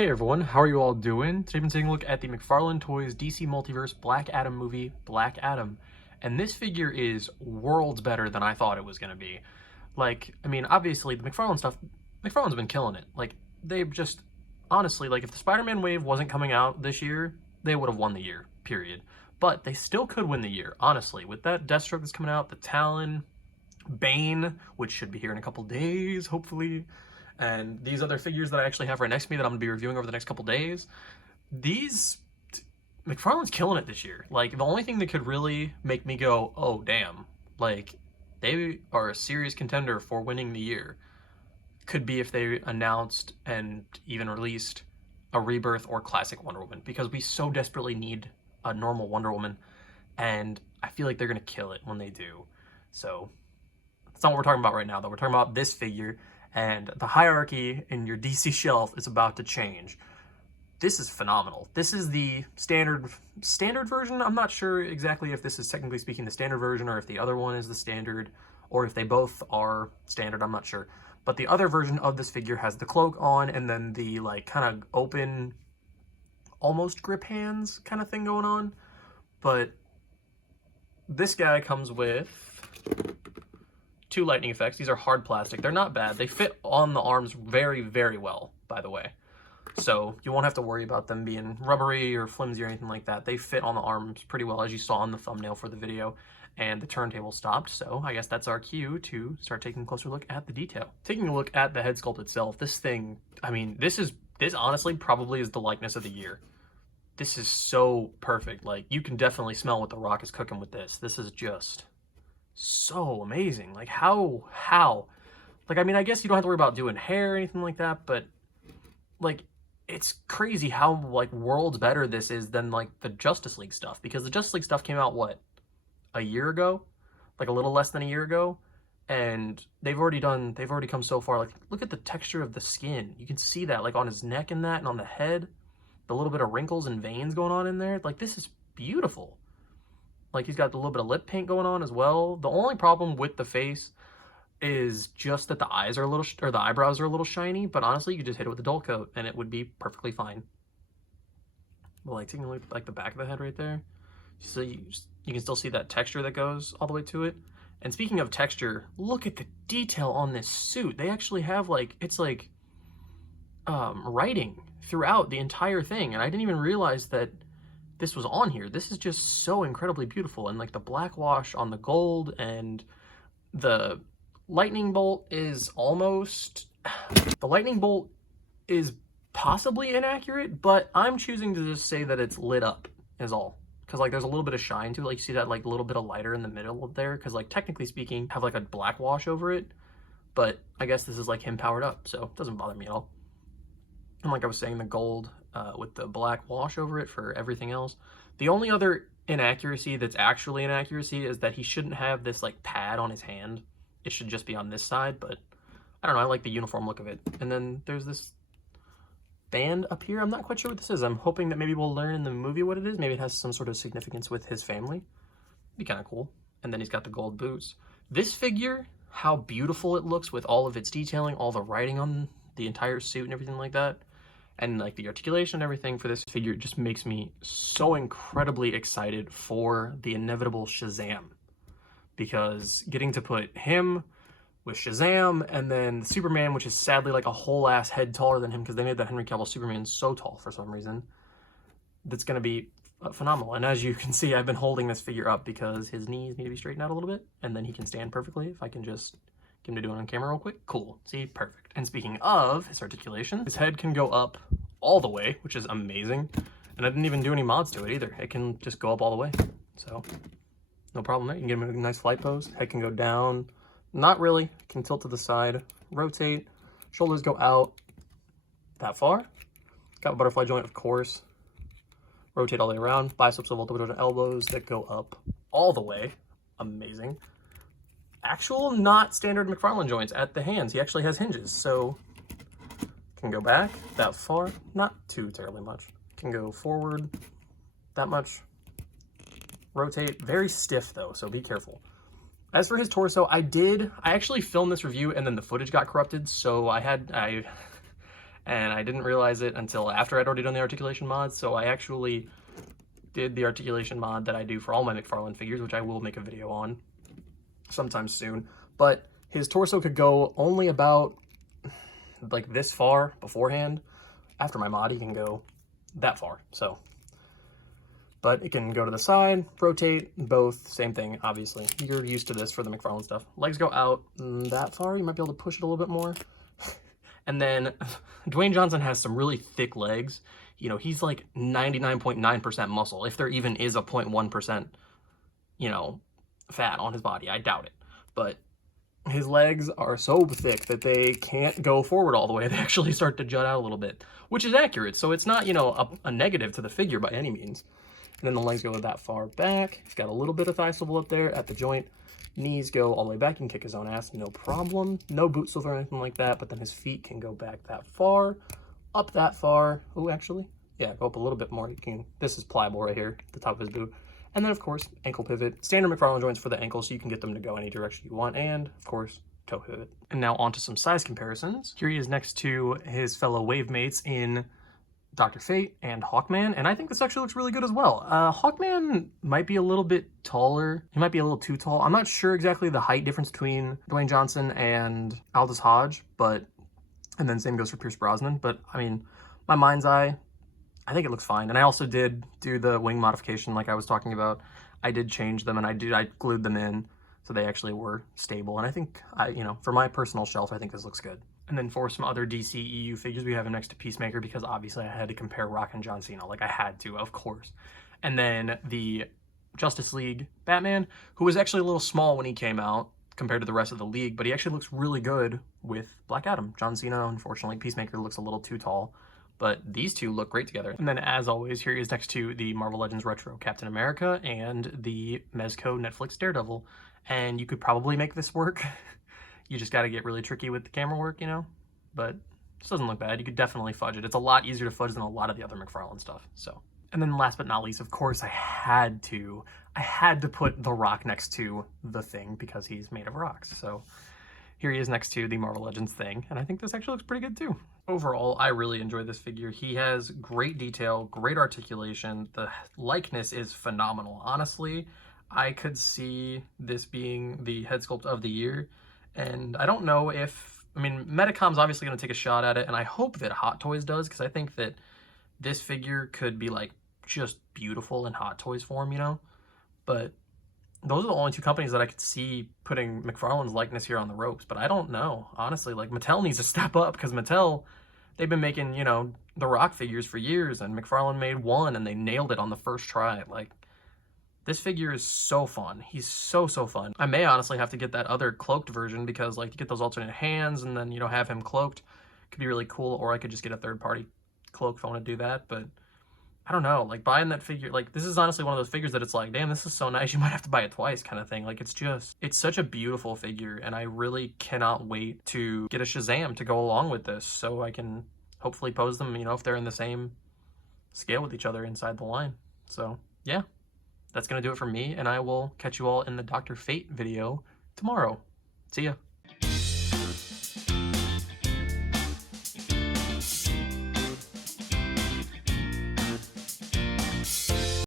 Hey everyone, how are you all doing? Today I've been taking a look at the McFarlane Toys DC Multiverse Black Adam movie, Black Adam. And this figure is worlds better than I thought it was going to be. Like, I mean, obviously the McFarlane stuff, McFarlane's been killing it. Like, they've just, honestly, like if the Spider-Man wave wasn't coming out this year, they would have won the year, period. But they still could win the year, honestly. With that Deathstroke that's coming out, the Talon, Bane, which should be here in a couple days, hopefully, and these other figures that I actually have right next to me that I'm going to be reviewing over the next couple days, McFarlane's killing it this year. Like, the only thing that could really make me go, oh, damn, like, they are a serious contender for winning the year, could be if they announced and even released a Rebirth or Classic Wonder Woman, because we so desperately need a normal Wonder Woman, and I feel like they're going to kill it when they do. So, that's not what we're talking about right now, though. We're talking about this figure, and the hierarchy in your DC shelf is about to change. This is phenomenal. This is the standard version. I'm not sure exactly if this is technically speaking the standard version or if the other one is the standard or if they both are standard. I'm not sure. But the other version of this figure has the cloak on and then the like kind of open, almost grip hands kind of thing going on. But this guy comes with two lightning effects. These are hard plastic. They're not bad. They fit on the arms very, very well, by the way. So you won't have to worry about them being rubbery or flimsy or anything like that. They fit on the arms pretty well, as you saw in the thumbnail for the video. And the turntable stopped, so I guess that's our cue to start taking a closer look at the detail. Taking a look at the head sculpt itself, this thing, I mean, this honestly probably is the likeness of the year. This is so perfect. Like, you can definitely smell what The Rock is cooking with this. This is just so amazing. Like, how? Like, I mean, I guess you don't have to worry about doing hair or anything like that, but, like, it's crazy how, like, worlds better this is than, like, the Justice League stuff, because the Justice League stuff came out, what, a year ago? Like, a little less than a year ago? And they've already come so far. Like, look at the texture of the skin. You can see that, like, on his neck and that, and on the head. The little bit of wrinkles and veins going on in there. Like, this is beautiful. Like, he's got a little bit of lip paint going on as well. The only problem with the face is just that the eyes are a little, or the eyebrows are a little shiny, but honestly, you could just hit it with a dull coat and it would be perfectly fine. But like, taking a look at like the back of the head right there, so you can still see that texture that goes all the way to it. And speaking of texture, look at the detail on this suit. They actually have like, it's like writing throughout the entire thing, and I didn't even realize that this was on here. This is just so incredibly beautiful, and like the black wash on the gold, and the lightning bolt is almost, the lightning bolt is possibly inaccurate, but I'm choosing to just say that it's lit up is all, because like there's a little bit of shine to it. Like, you see that like little bit of lighter in the middle of there, because like technically speaking have like a black wash over it, but I guess this is like him powered up, so it doesn't bother me at all. And like I was saying, the gold with the black wash over it for everything else. The only other inaccuracy that's actually inaccuracy is that he shouldn't have this like pad on his hand. It should just be on this side, but I don't know, I like the uniform look of it. And then there's this band up here. I'm not quite sure what this is. I'm hoping that maybe we'll learn in the movie what it is. Maybe it has some sort of significance with his family. Be kind of cool. And then he's got the gold boots. This figure, how beautiful it looks with all of its detailing, all the writing on the entire suit and everything like that. And like the articulation and everything for this figure just makes me so incredibly excited for the inevitable Shazam. Because getting to put him with Shazam and then Superman, which is sadly like a whole ass head taller than him because they made that Henry Cavill Superman so tall for some reason, that's going to be phenomenal. And as you can see, I've been holding this figure up because his knees need to be straightened out a little bit, and then he can stand perfectly. If I can just get him to do it on camera real quick. Cool. See? Perfect. And speaking of his articulation, his head can go up all the way, which is amazing. And I didn't even do any mods to it either. It can just go up all the way. So, no problem there. You can get him in a nice flight pose. Head can go down. Not really. Can tilt to the side. Rotate. Shoulders go out that far. Got a butterfly joint, of course. Rotate all the way around. Biceps level to elbows that go up all the way. Amazing. Actual, not standard McFarlane joints at the hands. He actually has hinges, so can go back that far. Not too terribly much. Can go forward that much. Rotate. Very stiff, though, so be careful. As for his torso, I actually filmed this review, and then the footage got corrupted, so I and I didn't realize it until after I'd already done the articulation mod, so I actually did the articulation mod that I do for all my McFarlane figures, which I will make a video on sometime soon. But his torso could go only about like this far beforehand. After my mod, he can go that far, so. But it can go to the side, rotate, both, same thing, obviously. You're used to this for the McFarlane stuff. Legs go out that far, you might be able to push it a little bit more. And then Dwayne Johnson has some really thick legs. You know, he's like 99.9% muscle, if there even is a 0.1%, you know, fat on his body. I doubt it. But his legs are so thick that they can't go forward all the way. They actually start to jut out a little bit, which is accurate. So it's not, you know, a negative to the figure by any means. And then the legs go that far back. He's got a little bit of thigh swivel up there at the joint. Knees go all the way back. He can kick his own ass, no problem. No boot swivel or anything like that, but then his feet can go back that far, up that far. Oh, actually, yeah, go up a little bit more. You can. This is pliable right here, the top of his boot. And then, of course, ankle pivot. Standard McFarlane joints for the ankle, so you can get them to go any direction you want. And, of course, toe pivot. And now on to some size comparisons. Here he is next to his fellow wave mates in Dr. Fate and Hawkman, and I think this actually looks really good as well. Hawkman might be a little bit taller. He might be a little too tall. I'm not sure exactly the height difference between Dwayne Johnson and Aldous Hodge, and then same goes for Pierce Brosnan, but I mean, my mind's eye, I think it looks fine. And I also did do the wing modification like I was talking about. I did change them, and I glued them in, so they actually were stable. And I think, you know, for my personal shelf, I think this looks good. And then for some other DC EU figures, we have him next to Peacemaker because obviously I had to compare Rock and John Cena. Like I had to, of course. And then the Justice League Batman, who was actually a little small when he came out compared to the rest of the league, but he actually looks really good with Black Adam. John Cena, unfortunately, Peacemaker looks a little too tall, but these two look great together. And then as always, here he is next to the Marvel Legends Retro Captain America and the Mezco Netflix Daredevil. And you could probably make this work. You just got to get really tricky with the camera work, you know, but this doesn't look bad. You could definitely fudge it. It's a lot easier to fudge than a lot of the other McFarlane stuff, so. And then last but not least, of course, I had to put The Rock next to the Thing because he's made of rocks. So here he is next to the Marvel Legends Thing, and I think this actually looks pretty good too. Overall, I really enjoyed this figure. He has great detail, great articulation. The likeness is phenomenal. Honestly, I could see this being the head sculpt of the year. And I don't know if, I mean, Medicom's obviously going to take a shot at it, and I hope that Hot Toys does, because I think that this figure could be, like, just beautiful in Hot Toys form, you know? But those are the only two companies that I could see putting McFarlane's likeness here on the ropes, but I don't know. Honestly, like, Mattel needs to step up, because Mattel, they've been making, you know, the Rock figures for years, and McFarlane made one, and they nailed it on the first try. Like, this figure is so fun. He's so fun. I may honestly have to get that other cloaked version because, like, you get those alternate hands and then, you know, have him cloaked. Could be really cool, or I could just get a third-party cloak if I want to do that, but I don't know. Like, buying that figure, like, this is honestly one of those figures that it's like, damn, this is so nice, you might have to buy it twice kind of thing. Like, it's such a beautiful figure, and I really cannot wait to get a Shazam to go along with this so I can hopefully pose them, you know, if they're in the same scale with each other inside the line. So, yeah. That's going to do it for me, and I will catch you all in the Dr. Fate video tomorrow. See ya.